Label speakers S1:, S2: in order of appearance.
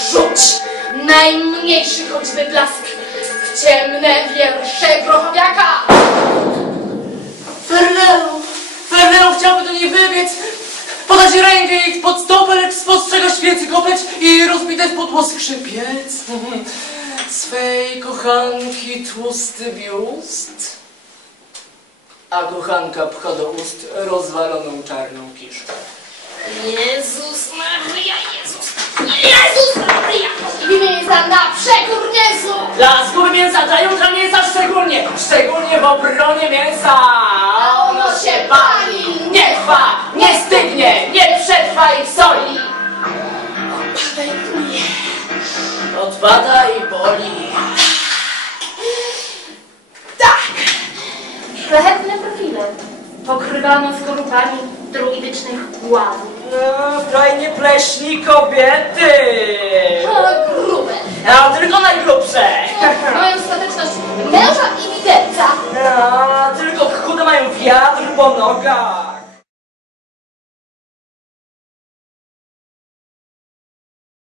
S1: rzuć najmniejszy choćby blask w ciemne wiersze Grochowiaka.
S2: Fernero chciałby do niej wybiec, podać rękę jej pod stopę, lecz spostrzega świecy kopeć i rozbite w podło skrzypiec. Swej kochanki tłusty biust, a kochanka pcha do ust rozwaloną czarną kiszkę.
S1: Jezus Maria, Jezus Maria! Mięsa na przekór Jezu!
S2: Dla zguby mięsa, dla jutra mięsa szczególnie w obronie mięsa.
S1: A ono się pali,
S2: nie trwa, nie stygnie, nie przetrwa i w soli. Odpada i boli.
S1: Tak! Szlachetne profile, pokrywano skorupami druidycznych łazów.
S2: No, kraj nie pleśni kobiety.
S1: O, grube!
S2: A tylko najgrubsze.
S1: Mają stateczność męża i widelca.
S2: A tylko chude mają wiatr po nogach.